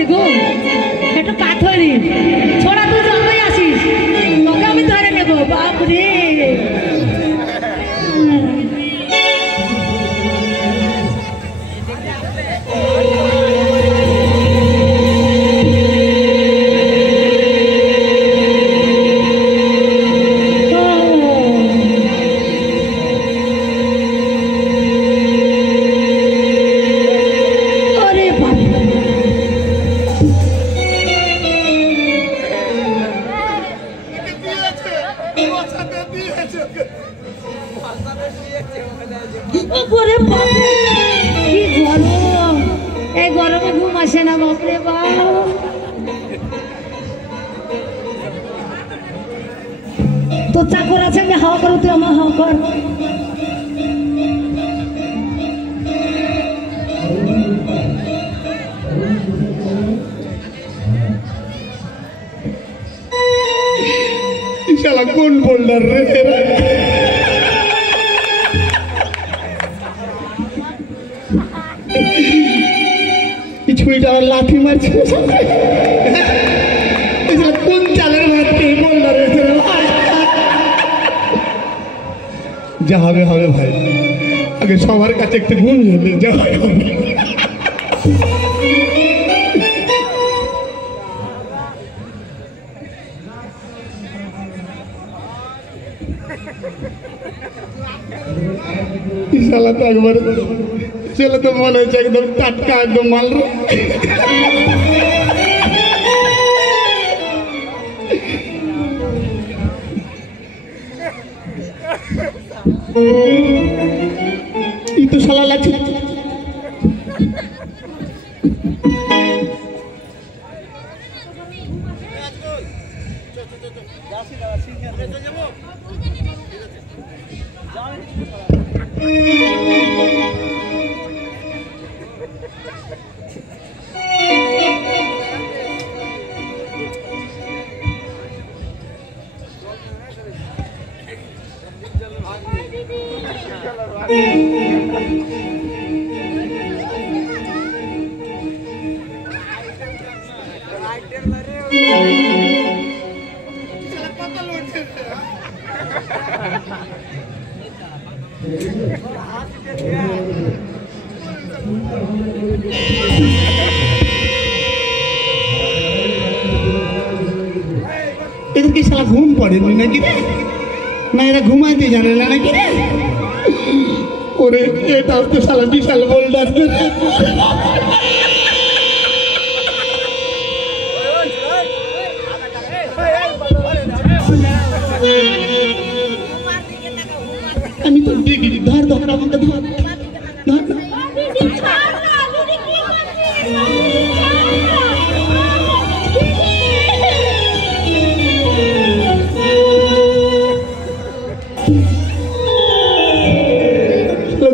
করছে গো একটা পাথরি ছোড়া তুই যতই আসিস তোকে আমি ধরে নেবো বাপরে तो चाकर আছে আমি হাওয়া করো তুই আমার হাওয়া কর শালা কোন বোল্ডার রে ছুরিটা লাঠি মারছে কোন চালের ভাতকে বোল্ডার রে যা হবে হবে ভাই আগে সবার কাছে একটু ঘুমিয়ে নে যা হবে শালা তো একবার শালা তো মনে হচ্ছে একদম টাটকা একদম মাল itu salah lagi এদেরকে শালা ঘুম পড়েনি নাকি রে না এরা ঘুমাইতে জানে না নাকি রে ওরে এটাও তো শালা বিশাল বোল্ডার আমি তো দেখি ধর ধর আমাকে ধর ধর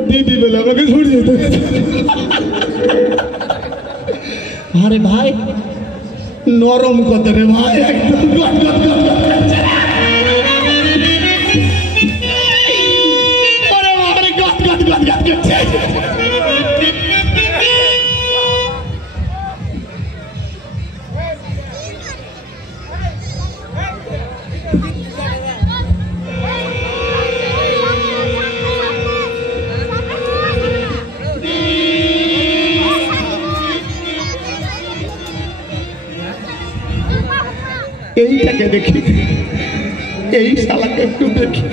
दीदी बोला मैं छोड़ देता अरे भाई नरम कत रे भाई এইটাকে দেখি এই শালাকে একটু দেখি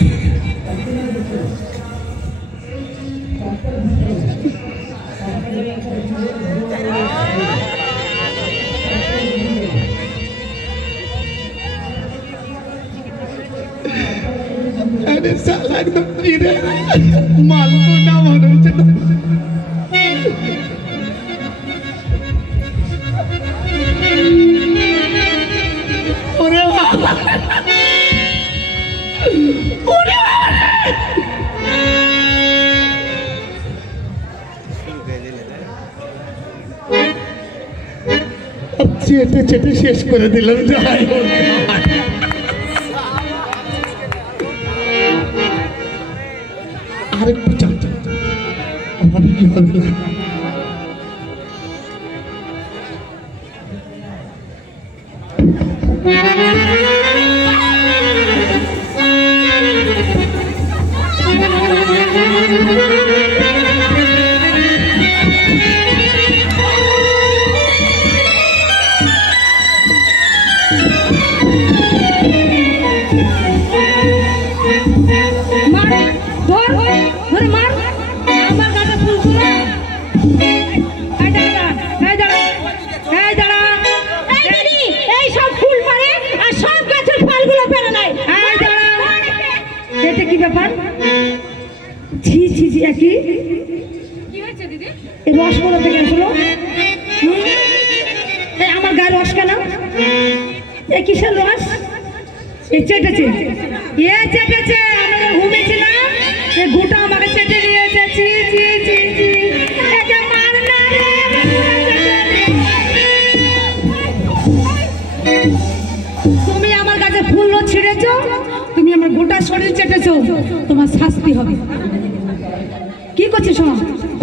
আরে শালা একদম ধীরে মালপো না মনে হচ্ছে চেটে চেটে শেষ করে দিলাম যাই আরেকটু আমার কি হবে এই দাঁড়া, এই দাঁড়া, এই দাঁড়া। এই দিদি, এই সব ফুল পারে আর সব গাছের ফলগুলো পেরে নেয়। এই দাঁড়া। এটা কি ব্যাপার? ছি ছি ছি, একই কি হয়েছে দিদি? এই রসগুলো থেকে আসলো। এই আমার গায়ে রস কেন? এ কিসের রস? এ চেটেছে, এ চেটেছে। আমরা ঘুমিয়েছিলাম, এ গোটা আমাকে চেটে দিয়েছে। ছি ছি ছি ছি, একে মার না রে। তুমি আমার কাছে ফুল ছিঁড়েছ, তুমি আমার গোটা শরীর চেটেছ, তোমার শাস্তি হবে। কি করছিস?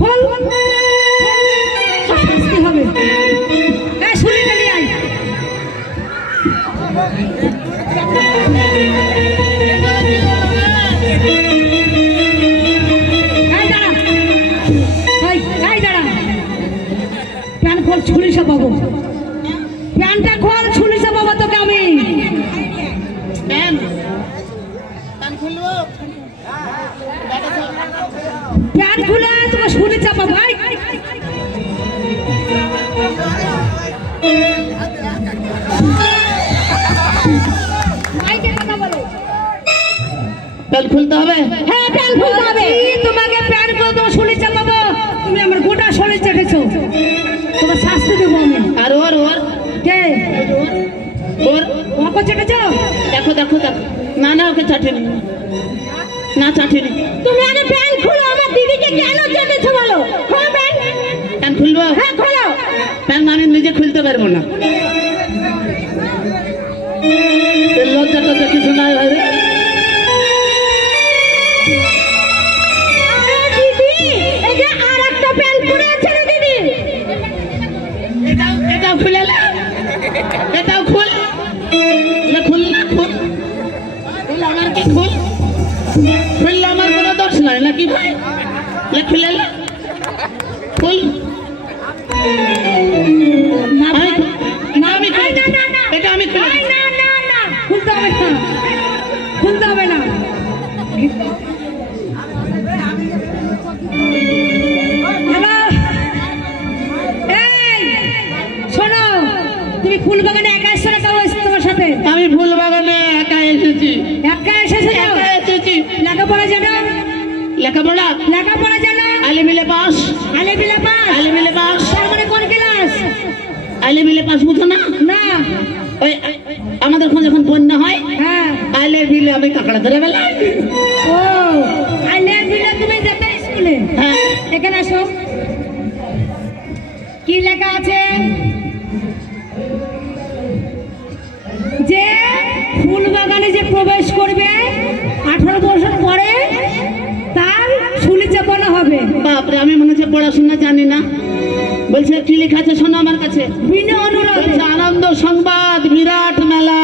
ফল শাস্তি হবে। এই শুনি না নিয়ে আয়। এই দাঁড়া, এই দাঁড়া। প্যান খোল, ছুরি চাপাবো। প্যানটা খোল, ছুরি চাপাবো তোকে আমি। প্যান খুলে তোমার ছুরি চাপাবো। প্যান খুলতে হবে? হ্যাঁ, প্যান খুলতে হবে। তোমাকে প্যান খুলে তোমার শরীর চাপাবো। তুমি আমার গোটা শরীর চেটেছো, তোমার শাস্তি দেবো আমি। আর ওর ওর কে? ওর ওকে চেটেছো? দেখো দেখো দেখো। না না, ওকে চাটেনি, না চাটেনি। তুমি আগে প্যান খুলো, আমার দিদিকে কেন চেটেছো বলো? খোলো প্যান। প্যান খুলবো? হ্যাঁ খোলো। প্যান আমি নিজে খুলতে পারবো না। এর লজ্জাটা তো কিছু নাই ভাই। দিদি, এই যে আর একটা প্যান পরে আছে না দিদি? এটাও খুলে নে, এটাও খুল। খুল না, খুল খুল, আমার কি খুল? খুললে আমার কোনো দোষ নাই নাকি ভাই? খুলে নে, খুল। না ভাই, না আমি খুলি, এটা আমি খুলি। না না না, খুলতে হবে না, খুলতে হবে না। হ্যালো, এই শোনো, তুমি ফুল বাগানে একা এসছো না কেউ এসছে তোমার সাথে? আমি ফুল বাগানে একা এসেছি। একা এসেছো? একা এসেছি। লেখাপড়া জানো? লেখাপড়া? লেখাপড়া জানো? আলে মিলে পাস। আলে বিলে পাস? আলে মিলে পাস। তার মানে কোন ক্লাস? আলে মিলে পাস বুঝো না? না। ওই আমাদের যখন বন্যা হয়, হ্যাঁ। আলে মিলে আমি কাঁকড়া ধরে বেলায়। ও, আলে বিলে তুমি যেতে স্কুলে? হ্যাঁ। এখানে আসো। কি লেখা আছে? যে ফুল বাগানে যে প্রবেশ করবে 18 বছর পরে তার শুলি চাপানো হবে। বাপরে, আমি মনে হচ্ছে পড়াশোনা জানি না। বলছে কি লেখা আছে শোনো আমার কাছে। বিনা অনুরোধে। বলছে, আনন্দ সংবাদ, বিরাট মেলা।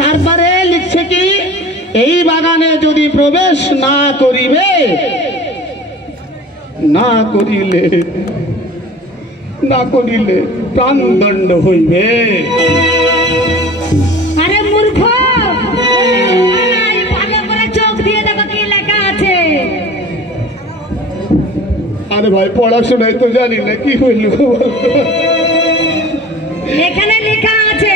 তারপরে লিখছে কি, এই বাগানে যদি প্রবেশ না করিবে, না করিলে প্রাণদণ্ড হইবে। আরে মূর্খ, ভালো করে চোখ দিয়ে দেখো কি লেখা আছে। আরে ভাই, পড়াশোনায় তো জানি না, কি হইল? এখানে লেখা আছে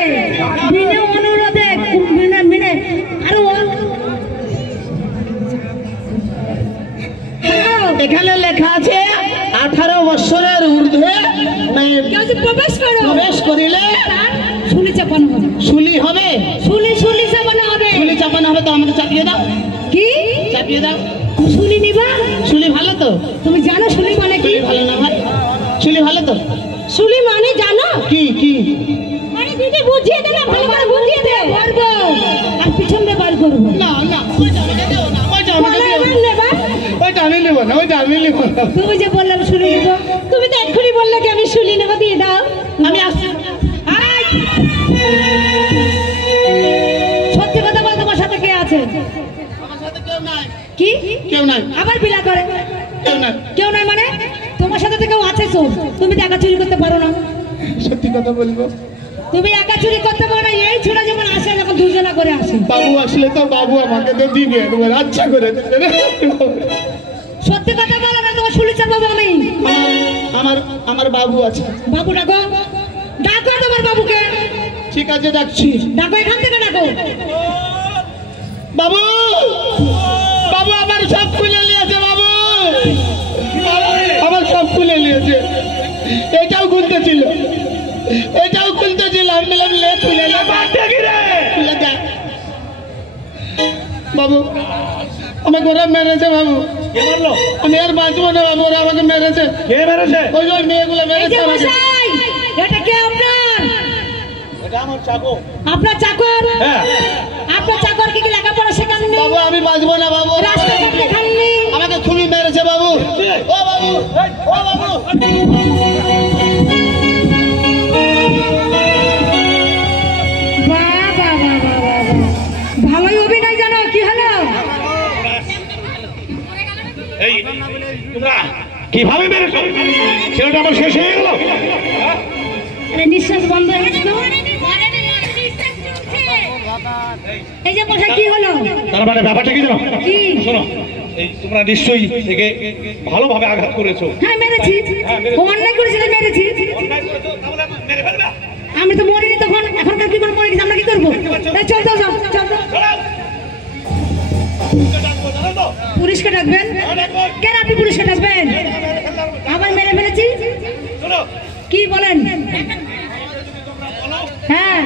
বিনা অনুরোধে, বিনা বিনা আরে এখানে লেখা আছে 18 বছরের ঊর্ধ্বে কেউ যে প্রবেশ করো, প্রবেশ করিলে তার শুলি চাপানো হবে। শুলি হবে? শুলি চাপানো হবে। শুলি চাপানো হবে তো আমাকে চাপিয়ে দাও। কি চাপিয়ে দাও। শুলি নিবা? শুলি ভালো তো? তুমি জানো শুলি মানে কি? শুলি ভালো না ভাই? শুলি ভালো তো? শুলি মানে জানো? কি কি? আরে দিদি বুঝিয়ে দে না, ভালো করে বুঝিয়ে দে। বলবো আর পিছন দিয়ে বার করবো। না না, ওইটা আমাকে দাও না, ওইটা আমাকে বলো দাও এবার না। নেবা? ওইটা আমি নেব না, ওইটা আমি নেব না। তুমি যে বললাম শুলি নেব, তুমি তো এক্ষুনি বললে কি আমি শুলি নেব, দিয়ে দাও। আমি আসছি। আয়! সত্যি কথা বল, তোমার সাথে কে আছে? আমার সাথে কেউ নাই। কি কেউ নাই। আবার বিলা করে? কেউ নাই। কেউ নাই মানে? তোমার সাথে তো কেউ আছে তো, তুমি তো একা চুরি করতে পারো না। সত্যি কথা বলবো, তুমি একা চুরি করতে পারো না। এই ছোড়া যখন আসে, যখন দুজনা করে আসে। বাবু আসলে তো বাবু আমাকে তো দিবে একবার, আচ্ছা করে দেবে। সত্যি কথা বলো না, তোমার শুলি চাপাবো আমার বাবু আছে। বাবু ডাকো, ডাকো তোমার বাবুকে। ঠিক আছে ডাকছি। ডাকো, এখান থেকে ডাকো। বাবু, বাবু আমার সব খুলে নিয়েছে। বাবু আমার সব খুলে নিয়েছে। এটাও খুলতে ছিল, এটাও খুলতে ছিল। আমি বললাম লে খুলে লে, খুলে দে। বাবু আমাকে ওরা মেরেছে। বাবু কে মারলো? আমি আর বাঁচবো না বাবু, ওরা আমাকে মেরেছে। কে মেরেছে? ওই যে মেয়েগুলো এই মেরেছে যে আমাকে। মশাই, এটা কে আপনার? এটা আমার চাকর। আপনার চাকর? হ্যাঁ। আপনার চাকর কি লেখাপড়া শেখাননি? বাবু আমি বাঁচবো না বাবু, রাস্তাঘাট দেখাননি? আমাকে খুবই মেরেছে বাবু। ও বাবু, ও বাবু। বাহ, বাহ, বাহ, বাহ, বাহ, বাহ। ভালোই অভিনয় জানো। কি হলো? এই তোমরা কিভাবে মেরেছো? ছেলেটা আমার শেষ হয়ে গেল। আরে নিঃশ্বাস বন্ধ হয়ে গেল। এই যে মশাই কি হলো? তার মানে ব্যাপারটা কি জানো? কি? শোনো, এই তোমরা নিশ্চয়ই থেকে ভালোভাবে আঘাত করেছো। হ্যাঁ মেরেছি, অন্যায় করেছিল, মেরেছি। মেরে ফেলবা। আমি তো মরিনি তখন, এখনকার কি করে মরে গেছি, আমরা কি করবো? এই চল চল চল চল। পুলিশকে ডাকবেন? কেন আপনি পুলিশকে ডাকবেন? আবার মেরে ফেলেছি? শোনো, কি বলেন? হ্যাঁ।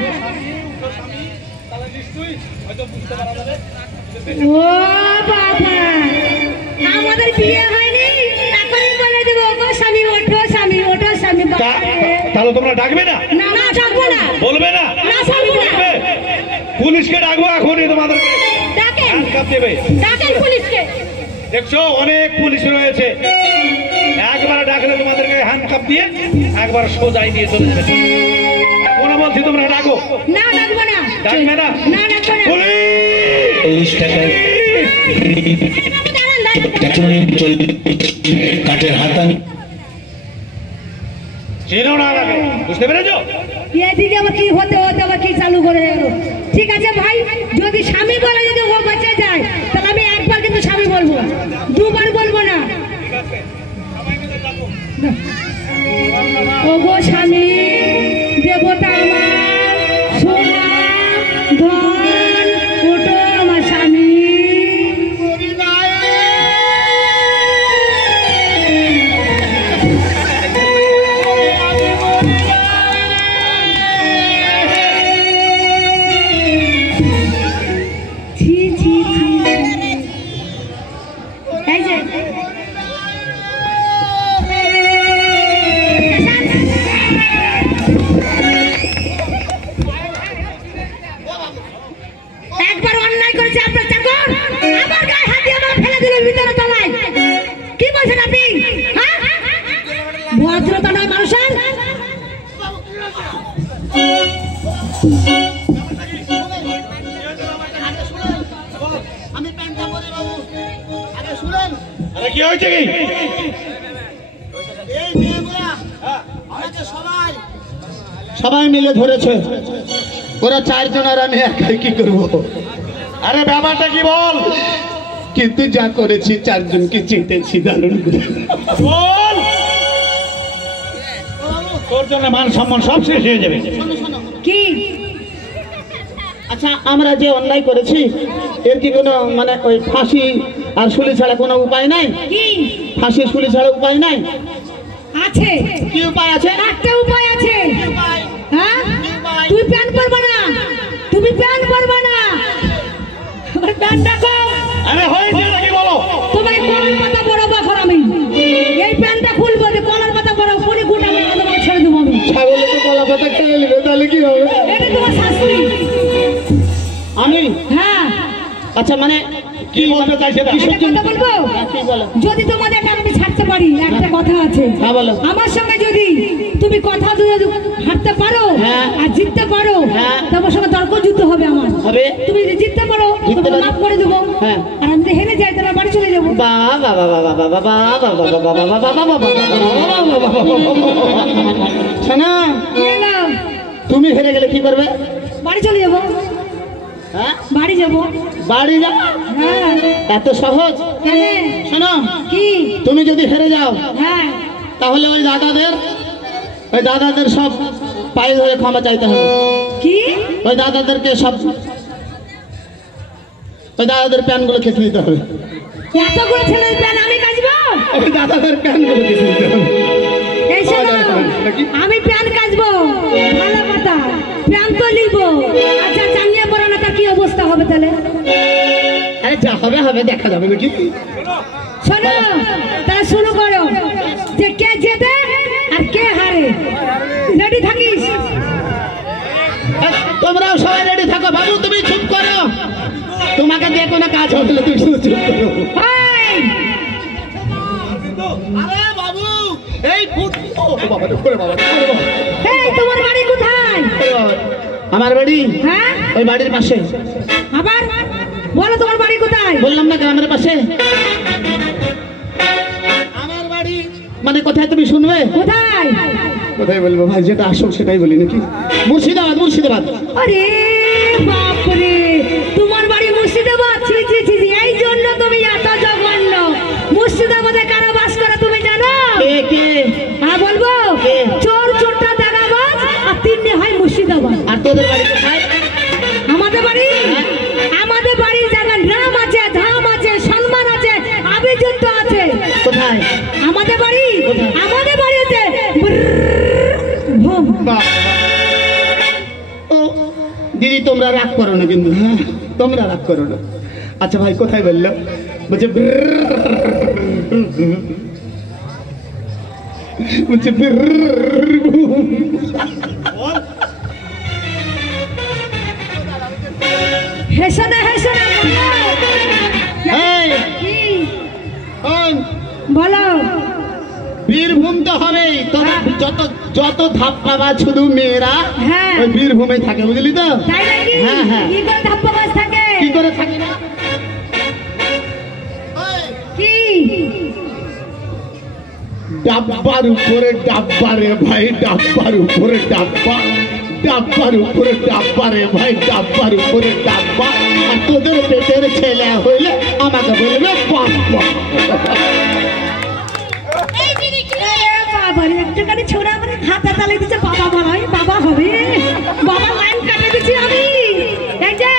ও বাবা, আমাদের বিয়ে হয়নি, এখনই বলে দেবো গো স্বামী ওঠো, স্বামী ওঠো, স্বামী। তাহলে তোমরা ডাকবে না? না না ডাকবো না। বলবে না? না স্বামী না। পুলিশকে ডাকবো এখনই, তোমাদেরকে ডাকেন, হ্যান্ডকাপ দেবে। ডাকেন পুলিশকে। দেখছো অনেক পুলিশ রয়েছে, একবার ডাকলে তোমাদেরকে হ্যান্ডকাপ দিয়ে একবার সোজাই নিয়ে চলে যাবে। কোনো বলছি তোমরা ডাকো। না ডাকবো না। ডাকবে না? না ডাকবো না। পুলিশ! 40 টাকায় দাঁড়ান, দাঁড়ান। কাঠের হাতান চেনো না আমাকে, বুঝতে পেরেছো? এদিকে আবার কি হতে হতে আবার কি চালু করে গেল। ঠিক আছে ভাই, যদি স্বামী বলে যদি ও বেঁচে যায় তাহলে আমি একবার কিন্তু স্বামী বলবো, দুবার বলবো না। ও গো স্বামী, দেবতা আমার, সোনা ধন, ওটো আমার স্বামী। ছি ছি ছি। এই যে একবার অন্যায় করেছে আপনার চাকর, আমার গায়ে হাত দিয়ে আমার ফেলে দিল ভিতরে তলায়। কি বলছেন আপনি? হ্যাঁ? ভদ্রতা নয় মানুষের। আমি প্যান্টটা পরে বাবু, আগে শুনেন। আরে কি হয়েছে কি? এই মেয়েগুলা আমাকে সবাই মিলে ধরেছে। ওরা 4 জন আর আমি একাই কি করবো? আরে ব্যাপারটা কি বল? কিন্তু যা করেছি 4 জনকে জিতেছি দারুণ করে। বল, তোর জন্য মান সম্মান সব শেষ হয়ে যাবে। কি? আচ্ছা আমরা যে অন্যায় করেছি এর কি কোনো মানে ওই ফাঁসি আর শুলি ছাড়া কোনো উপায় নাই? কি ফাঁসি শুলি ছাড়া উপায় নাই? আছে? কি উপায় আছে? একটা উপায় আছে। হ্যাঁ, তুই প্যান্ট পরবা না, তুমি প্যান্ট পরবা না। আমার প্যান্ট দেখো। আরে হয়েছে নাকি বলো? তোমাকে কলার পাতা পরাবো এখন আমি। এই প্যান্টটা খুলবো, যে কলার পাতা পরাবো, পরে গোটা মেরে তোমাকে ছেড়ে দেবো আমি। ছাগলে তো কলা পাতা খেয়ে নেবে, তাহলে কি হবে? এটা তোমার শাশুড়ি। আমি? হ্যাঁ। আচ্ছা মানে কি বলতে চাইছে না? একটা কথা বলবো? কি বলো? যদি তোমাদের আমি ছাড়তে পারি, একটা কথা আছে। হ্যাঁ বলো। আমার সঙ্গে যদি তুমি কথা হাঁটতে পারো হ্যাঁ। আর জিততে পারো, হ্যাঁ। তোমার সঙ্গে তর্ক যুদ্ধ হবে আমার। হবে? তুমি যদি জিততে পারো জিততে তোমাকে পারি। মাফ করে দেবো। হ্যাঁ। আর আমি যদি হেরে যাই তাহলে বাড়ি চলে যাবো। শোনা, এলাম, তুমি হেরে গেলে কি করবে? বাড়ি চলে যাবো। হ্যাঁ, বাড়ি যাবো। বাড়ি যাও? হ্যাঁ। এত সহজ? কেন? শোনো, কি? তুমি যদি হেরে যাও হ্যাঁ। তাহলে ওই দাদাদের সব পায়ে ধরে ক্ষমা চাইতে হবে। কি ওই দাদাদেরকে সব ওই দাদাদের প্যানগুলো খেতে নিতে হবে। এতগুলো ছেলের প্যান আমি কাচবো? ওই দাদাদের প্যানগুলো খেতে নিতে হবে। এই শোনো, আমি প্যান কাচবো ভালো কথা, প্যান তো নিবো। আচ্ছা চাঙ্গিয়ে পড়ো না, তার কি অবস্থা হবে তাহলে? আরে যা হবে হবে, দেখা যাবে নাকি। শোনো তাহলে শুরু করো যে কে জেতে আর কে হারে। রেডি থাকিস? তোমরাও সবাই রেডি থাকো। বাবু তুমি চুপ করো, তোমাকে দিয়ে কোনো কাজ হবে না, তুমি শুধু চুপ করো। এই, আরে বাবু এই ও বাবা করে বাবা করে বাবা। এই তোমার বাড়ি কোথায়? আমার বাড়ি হ্যাঁ ওই বাড়ির পাশে। আবার বলো তোমার বাড়ি কোথায়? বললাম না গ্রামের পাশে আমার বাড়ি। মানে কোথায় তুমি শুনবে? কোথায়? কোথায় বলবো ভাই, যেটা আসল সেটাই বলি নাকি। মুর্শিদাবাদ। মুর্শিদাবাদ। আরে বাপরে, তোমার বাড়ি মুর্শিদাবাদ? ছি ছি ছি ছি, এই জন্য তুমি এত জঘন্য। মুর্শিদাবাদে কারা বাস করে তুমি জানো? কে কে? হ্যাঁ বলবো, কে? চোর চোরটা দাগাবাজ আর তিনটে হয় মুর্শিদাবাদ। আর তোদের বাড়ি কোথায়? আমাদের বাড়ি, আমাদের বাড়ির জায়গার নাম আছে, ধাম আছে, সম্মান আছে, আবির্যুক্ত আছে। কোথায়? আমাদের বাড়ি, কোথায়? আমাদের বাড়িতে ও দিদি তোমরা রাগ করো না কিন্তু, হ্যাঁ তোমরা রাগ করো না। আচ্ছা ভাই কোথায় বললো? বলছে বলছে হেসো না হেসো না, এই, কি ওই, বলো? বীরভূম তো হবেই। তোমরা যত যত ধাপ্পাবাজ শুধু মেয়েরা হ্যাঁ। ওই বীরভূমেই থাকে, বুঝলি তো? তাই নাকি? হ্যাঁ, হ্যাঁ। কি করে ধাপ্পাবাজ থাকে? কি করে থাকে না? কি ডাব্বার উপরে ডাব্বা রে ভাই, ডাব্বার উপরে ডাব্বা, ডাব্বার উপরে ডাব্বা রে ভাই, ডাব্বার উপরে ডাব্বা। আর তোদের পেটের ছেলে হইলে আমাকে বলবে বাপ্পা। বাবারে, একটুখানি ছোড়া মানে হাতে তালে দিচ্ছে বাবা বলাই, বাবা হবে। বাবার লাইন কেটে দিচ্ছি আমি, এই যে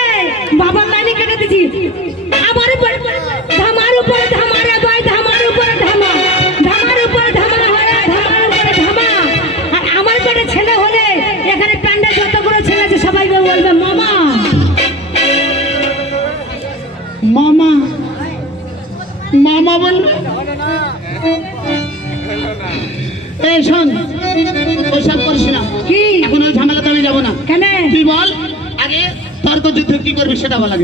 বাবার লাইনে কেটে দিচ্ছি। আবার ধামার উপরে ধামা রে ভাই, ধামার উপরে ধামা, ধামার উপরে ধামা হয়, ধামার উপরে ধামা। আর আমার পেটে ছেলে হলে এখানে প্যান্ডে যতগুলো ছেলে আছে সবাই বলবে মামা। মামা মামা বলবে। এই শোন, ওইসব করিস না। কি এখন ওই ঝামেলাতে আমি যাবো না। কেন? তুই বল আগে তর্ক যুদ্ধ কি করবি সেটা বল আগে।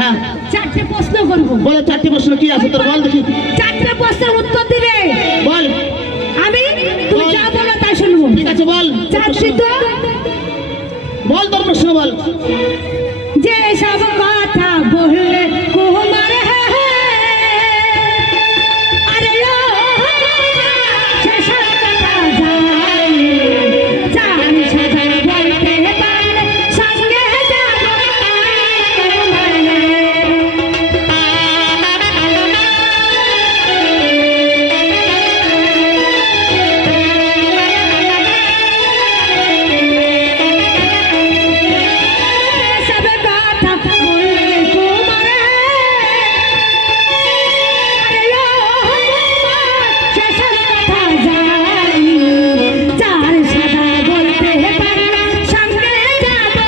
হ্যাঁ। চারটে প্রশ্ন করবো। বলে চারটি প্রশ্ন কি আছে তোর, বল দেখি। চারটে প্রশ্নের উত্তর দিবে। বল। আমি তুমি বল। যা বলো তাই শুনবো। ঠিক আছে বল। চারটি তো বল তোর প্রশ্ন বল। যে সব কথা বললে কুমার আরে ও সেসব কথা জানি, জানি সাজা বলতে পারলে সঙ্গে যাবো সব কথা বললে কুমার আরে ও কুমার সেসব কথা জানি, যার সাদা বলতে পারলে সঙ্গে যাবো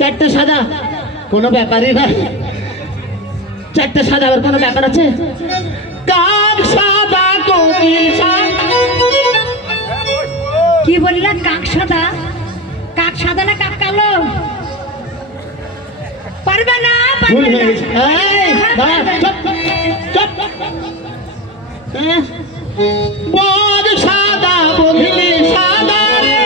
চারটে সাদা কোনো ব্যাপারই না। চারটে সাদা আবার কোনো ব্যাপার আছে? কাক সাদা কোকিল সাদা। কি বললা? কাক সাদা? কাক সাদা না কাক কালো? পারবে না, ভুল পারবে হয়ে না। গেছে। এই, দাঁড়া, চুপ, চুপ। হ্যাঁ? বল সাদা বলিলি সাদা রে,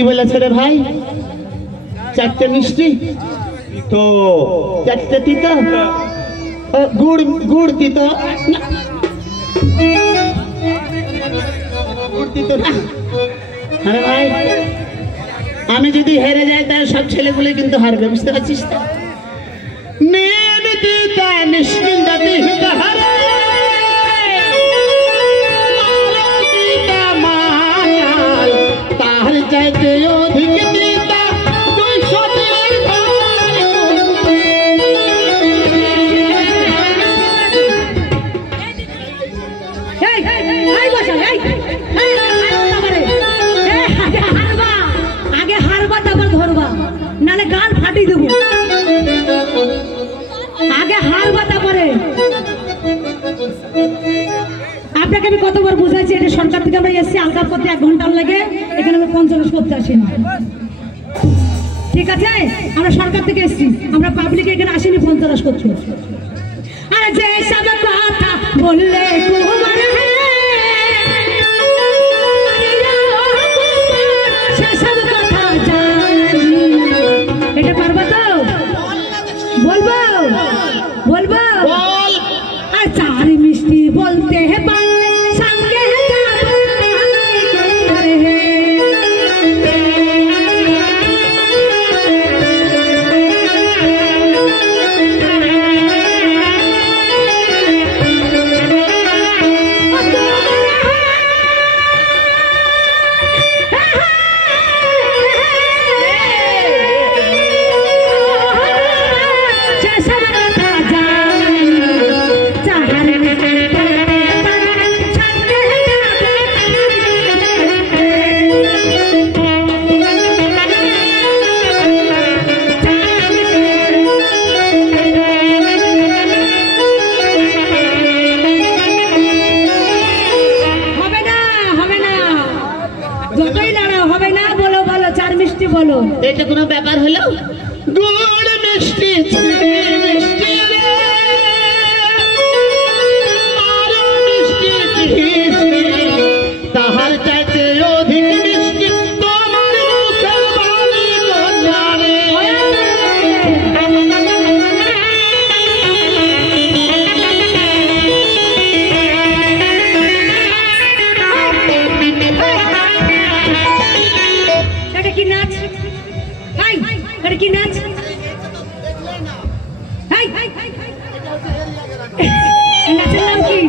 কি বলেছে রে ভাই? 4টে মিষ্টি তো 4টে তিতো ও গুড় গুড় তিতো না, গুড় তিতো না। আরে ভাই আমি যদি হেরে যাই তাহলে সব ছেলেগুলো কিন্তু হারবে, বুঝতে পারছিস তো? নির্দিতা নিশ্চিন্ত দিহিতা হারে মালবিতা মায়াল তার চাইতে অধিক দিতা 200 দিনের ঘর। আগে হারবা তারপর ধরবা, নালে গাল ফাটি দেবো। আগে হারবা তারপরে। আপনাকে আমি কতবার বুঝাইছি, এটা সরকার থেকে আমরা এসেছি আলগা করতে 1 ঘন্টা লাগে, এখানে আমরা 50 করতে আসিনি, ঠিক আছে? আমরা সরকার থেকে এসেছি, আমরা পাবলিকে এখানে আসিনি 50 করতে। আরে যে সব কথা বললে কুমার সেসব কথা জানি, এটা পারবা তো? বলবো বলবো বল আর 4 মিষ্টি বলতে পারলে সঙ্গে যাবো হে। সেসব কথা জানি, 4 মিষ্টি বলতে পারলে সঙ্গে যাবো। হবে না হবে না, যতই লড়াও হবে না। বলো বলো 4 মিষ্টি বলো। এটা কোনো ব্যাপার হলো? গুড় মিষ্টি চিনি মিষ্টি রে আরো মিষ্টি মিষ্টি তাহার চাইতে অধিক মিষ্টি তোমার মুখের বাণী কন্যা রে। এটা কি নাচ? হাই, এটা কি নাচ? হাই, নাচের নাম কি?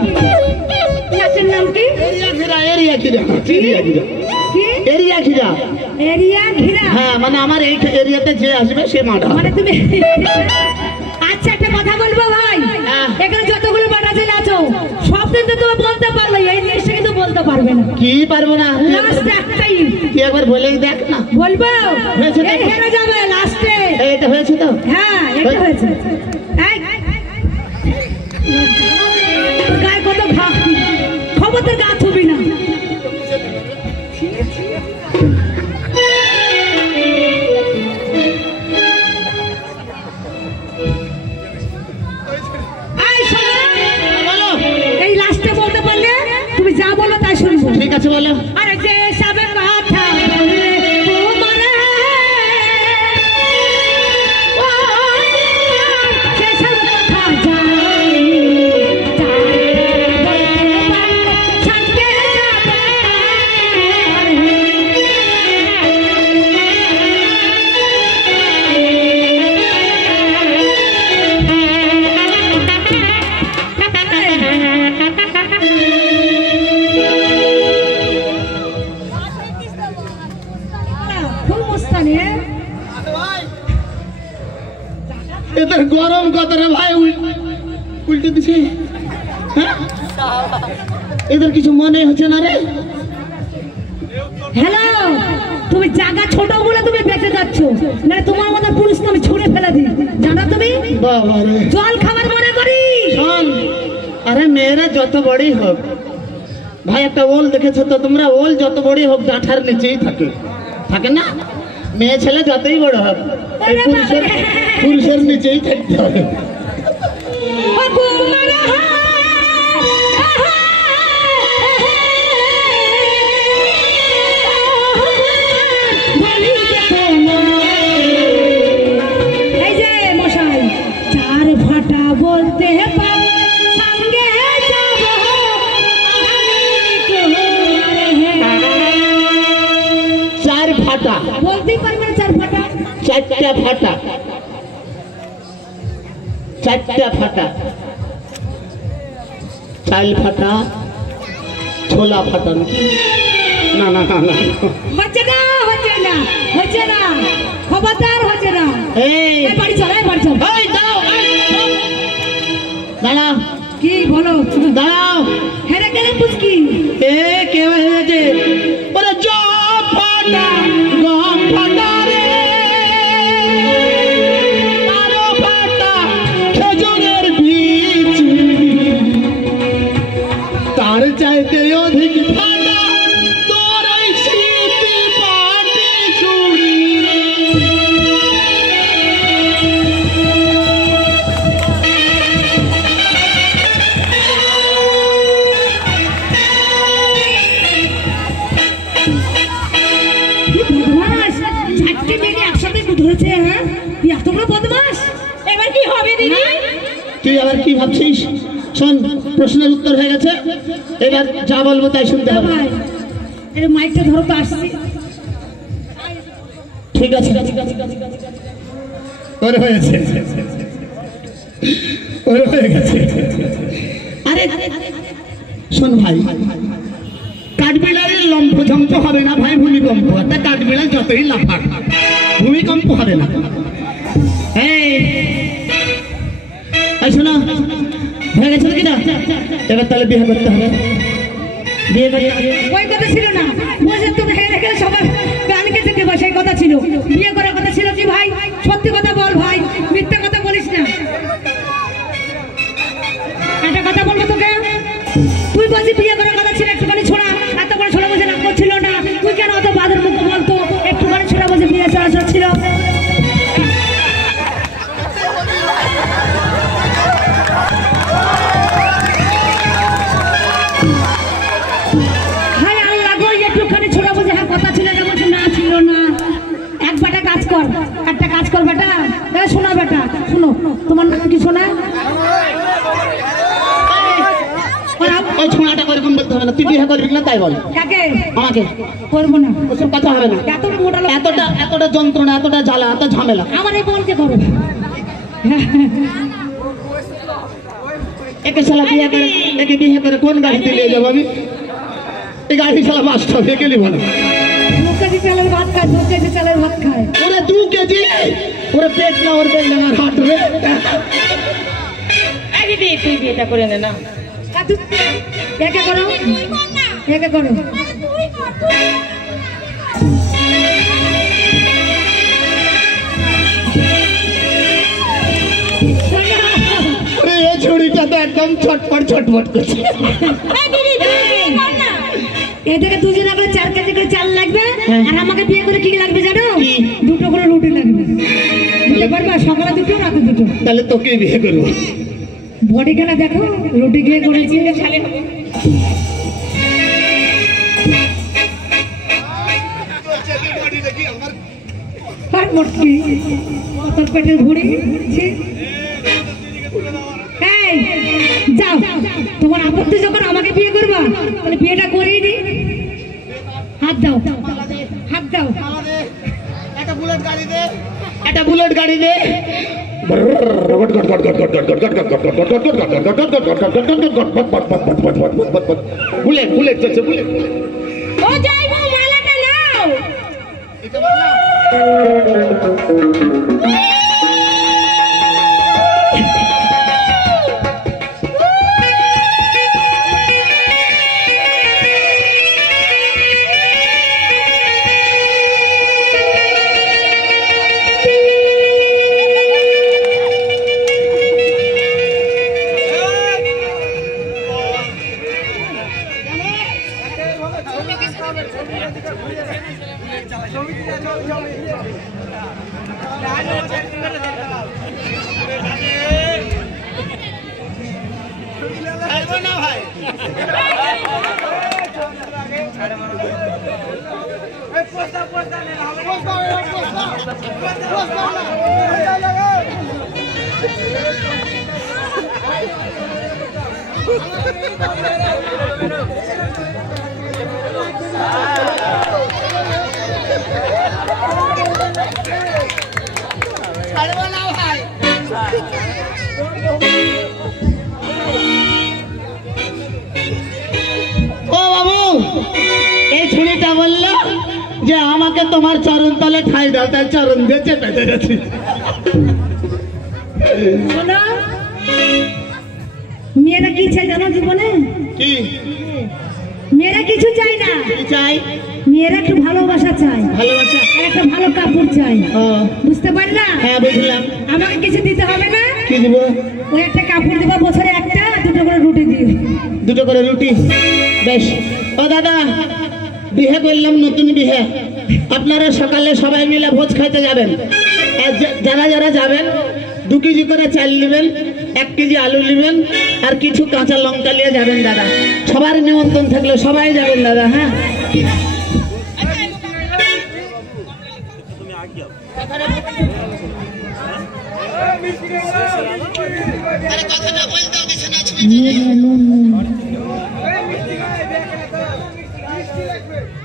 নাচের নাম কি? এরিয়া ঘিরা এরিয়া ঘিরা এরিয়া ঘিরা কি? এরিয়া ঘিরা। এরিয়া ঘিরা। হ্যাঁ মানে আমার এই এরিয়াতে যে আসবে সে মাঠা। মানে তুমি আচ্ছা একটা কথা বলবো ভাই, হ্যাঁ। এখানে যতগুলো বাটা ছিল আছো সব দিন তো তুমি বলতে পারলে, এই জিনিসটা কিন্তু বলতে পারবে না। কি পারবো না? লাস্ট একটাই তুই একবার বলেই দেখ না। বলবো, হয়েছে তো? এই হেরে যাবে লাস্টে। এটা হয়েছে তো? হ্যাঁ এটা হয়েছে। এই, তোর গায়ে কত ঘা, খবরদার গা থুবি না। এই শোনো, বলো। এই লাস্টে বলতে পারলে তুমি যা বলো তাই শুনবো। ঠিক আছে বলো। আরে যে সবে কথা বললে তোমার ও সেসব কথা জানি, 4 বলতে পারলে সঙ্গে যাবো। খুব মস্তানি রে। এদের গরম কত রে ভাই? উল্টে দিছে। হ্যাঁ? এদের কিছু মনে হচ্ছে না রে? হ্যালো, তুমি জায়গা ছোট বলে তুমি বেঁচে যাচ্ছ, না তোমার মতো পুরুষ তো আমি ছুঁড়ে ফেলে দিই, জানো তুমি? বাবা রে। জল খাবার মনে করি। শোন, আরে মেয়েরা যত বড়ই হোক ভাই, একটা ওল দেখেছো তো তোমরা? ওল যত বড়ই হোক ডাঁঠার নিচেই থাকে, থাকে না? মেয়ে ছেলে যতই বড় হোক এই পুরুষের নিচেই থাকতে হবে। ও কুমার হা ফাটা বলতেই পারবে না 4 ফাটা। 4টা ফাটা 4টা ফাটা চাল ফাটা ছোলা ফাটা নাকি না না না না হচ্ছে না হচ্ছে না হচ্ছে না খবরদার হচ্ছে না। এই এই বাড়ি চল এই বাড়ি চল। এই দাঁড়াও দাঁড়াও কি বলো দাঁড়াও হেরে গেলে পুচকি এ কে হয়েছে ওরে জব ফাটা গম ফাটা রে আরো ফাটা খেজুরের বীজ তার চাইতে অধিক ফাটা তোর এই স্মৃতি পাটি চুড়ি কি বদমাস, 4টে মেয়ে একসাথে ধরেছে। হ্যাঁ তুই এত বড় বদমাস। এবার কি হবে দিদি? তুই আবার কি ভাবছিস শোন প্রশ্নের উত্তর হয়ে গেছে এবার যা বলবো তাই শুনতে হবে ভাই এই মাইকটা ধরো তো আসছি। ঠিক আছে ওরে হয়েছে ওরে হয়ে গেছে আরে শোন ভাই কাঠবিড়ালের লম্ফঝম্প হবে না ভাই ভূমিকম্প একটা কাঠবিড়াল যতই লাফাক ভূমিকম্প হবে না এই শোনো হয়ে গেছে নাকি না এবার তাহলে বিয়ে করতে হবে বিয়ে করতে ওই কথা ছিল না বসে তুমি হেরে গেলে সবার গান কেটে দেবো সেই কথা ছিল। বিয়ে করার কথা ছিল কি ভাই? সত্যি কথা বল ভাই, মিথ্যে কথা বলিস না। একটা কথা বলবো তোকে, তুই বলছি বিয়ে করার কথা ছিল একটুখানি ছোড়া, এত বড় ছোড়া বসে রাখবো ছিল না। তুই কেন অত বাদের মুখ বলতো? একটুখানি ছোড়া বসে বিয়ে চলাচল ছিল। হায় আল্লাহ গো, একটুখানি ছোড়া বসে হ্যাঁ কথা ছিল না, বলছে না ছিল না। এক বেটা কাজ কর, একটা কাজ কর বেটা। শোনা বেটা শোনো, তোমার নাম কি শোনা? ওই ছোঁয়াটা করে কোন বলতে হবে না তুই বিয়ে করবি না তাই বল কাকে? আমাকে করবো না। ওসব কথা হবে না এত মোটা লোক, এতটা যন্ত্রণা এতটা জ্বালা এত ঝামেলা আমার এই বোনকে করো। একে শালা বিয়ে করে একে বিয়ে করে কোন গাড়িতে নিয়ে যাবো আমি? এই গাড়ি শালা বাস্ট হবে একে নিবো না। 2 কেজি চালের ভাত খায়, 2 কেজি চালের ভাত খায়। ওরে 2 কেজি ওরে পেট না ওর পেট আমার হাট রে এই দিদি তুই বিয়েটা করে নে না। একে করো একে করো। এই ছুরিটা তো একদম ছটপট ছটপট করছে এই দিদি তুই বিয়ে কর না। এদিকে দুজনে করে 4 কেজি করে চাল লাগবে, হ্যাঁ। আর আমাকে বিয়ে করে কি লাগবে জানো? কি? 2টো করে রুটি লাগবে। দিতে পারবা? সকালে 2টো রাতে 2টো। তাহলে তোকে বিয়ে করবো বডি কেনা দেখো, রুটি খেয়ে করেছি। শালে হবে। আর মোটকি কত পেটের ভুড়ি। ছি। এই যাও, তোমার আপত্তি যখন আমাকে বিয়ে করবা তাহলে বিয়েটা করেই দি। হাত দাও হাত দাও। একটা বুলেট গাড়ি দে বুলেট বুলেট চলছে বুলেট ও যাইবো মালাটা নাও। Ah! ছাড়বো না ভাই। ও বাবু, এই ছুরিটা বললো যে আমাকে তোমার চরণ তলে ঠাই দাও, তাই চরণ দিয়ে চেপে ধরেছি। শোনো, মেয়েরা কি চাই জানো জীবনে? কি মেয়েরা কিছু চাই না, কি চাই? মেয়েরা একটু ভালোবাসা চাই, ভালোবাসা। আর একটা ভালো কাপড় চাই। ও বুঝতে পারলা? হ্যাঁ বুঝলাম। আমাকে কিছু দিতে হবে না, কি দিব? ওই একটা কাপড় দিব, বছরে একটা, আর দুটো করে রুটি দিও। দুটো করে রুটি, বেশ। ও দাদা, বিয়ে করলাম, নতুন বিয়ে। আপনারা সকালে সবাই মিলে ভোজ খাইতে যাবেন। আর যারা যারা যাবেন 2 কেজি করে চাল নেবেন, 1 কেজি আলু নেবেন, আর কিছু কাঁচা লঙ্কা নিয়ে যাবেন দাদা। সবার নিমন্ত্রণ থাকলে সবাই যাবেন দাদা। হ্যাঁ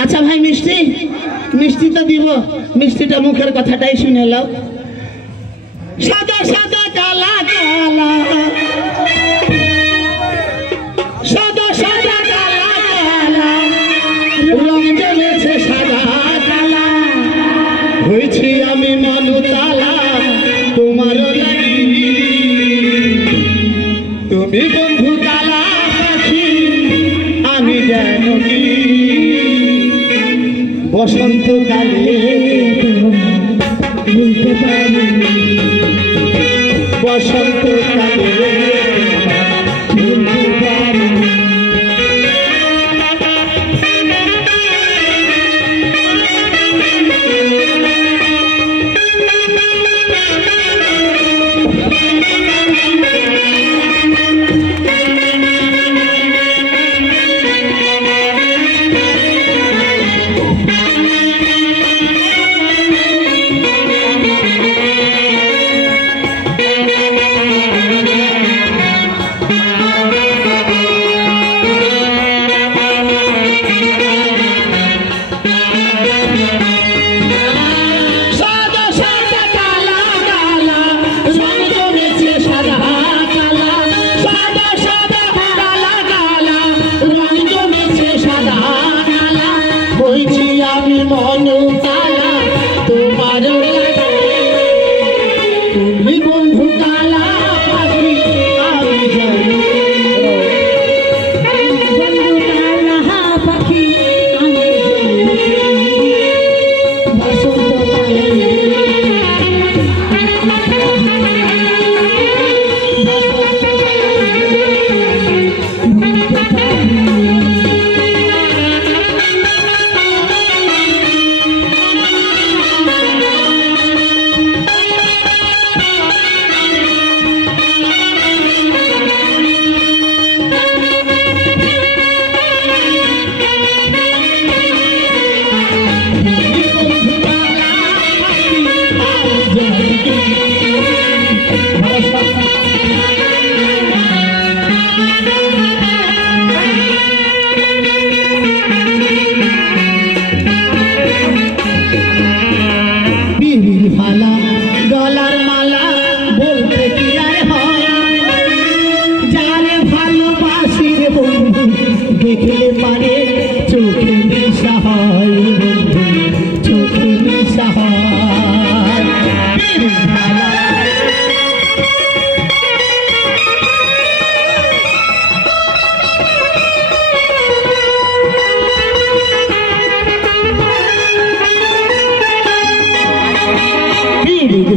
আচ্ছা ভাই, মিষ্টি মিষ্টি তো দিব, মিষ্টিটা মুখের কথাটাই শুনে নাও। সাদা সাদা কালা কালা, সাদা সাদা কালা কালা, রং জ্বলেছে সাদা কালা, হয়েছি আমি মনুতালা তোমার লাগি, তুমি বন্ধু কালা পাখি, আমি যেন কি বসন্তকালে ভুলতে পারি, বসন্তকালে ভুলতে পারি। দেখলে পারে চোখে নেশা হয় বন্ধু, চোখে নেশা হয়।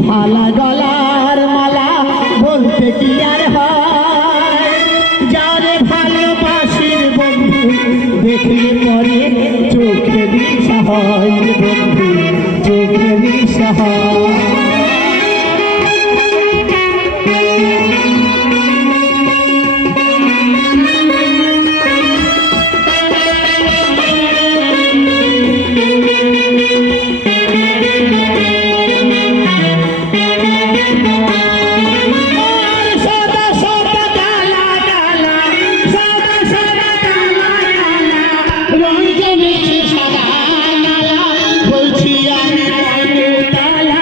ভালা গলার মালা বলতে কি আর হয়, যারে ভালোবাসির বন্ধু দেখলে পরে চোখে নেশা হয় বন্ধু, চোখে নেশা হয়। বলছি আমি তালা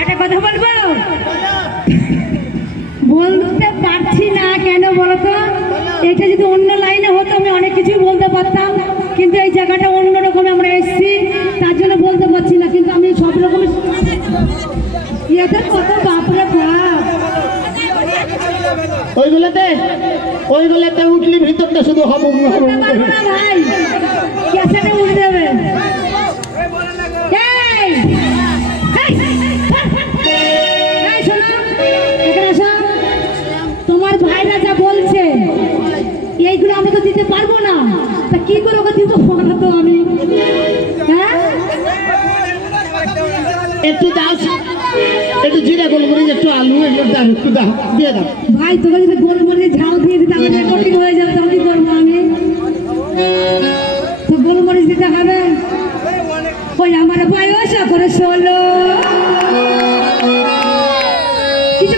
একটা কথা বলবো, বলতে পারছি না কেন বলতো, এটা যদি অন্য লাইনে হতো আমি অনেক কিছুই বলতে পারতাম, কিন্তু এই জায়গাটা অন্যরকম আমরা এসেছি, তার জন্য বলতে পারছি না। কিন্তু আমি সব রকমের ইয়েতে কত বাপরে বাপ, ওইগুলোতে উঠলি ভিতরটা শুধু হবো বলতে পারবো না ভাই, ক্যাসেটে উঠে যাবে। এই, এই, এই শোনো, এখানে আসো। তোমার ভাইরা যা বলছে এইগুলো আমরা তো দিতে পারবো না, তা কি করে ওকে দিব বলো তো আমি? হ্যাঁ, একটু দাও, একটু জিরা গোলমরিচ, একটু আলু, এগুলো দাও, একটু দাও, দিয়ে দাও। ভাই তোকে যদি গোলমরিচ ঝাল দিয়ে দিতে হবে, রেকর্ডিং হয়ে যাবে, তাহলে কি করবো আমি? তো গোলমরিচ দিতে হবে। ওই আমার বয়স করে 16, কিছু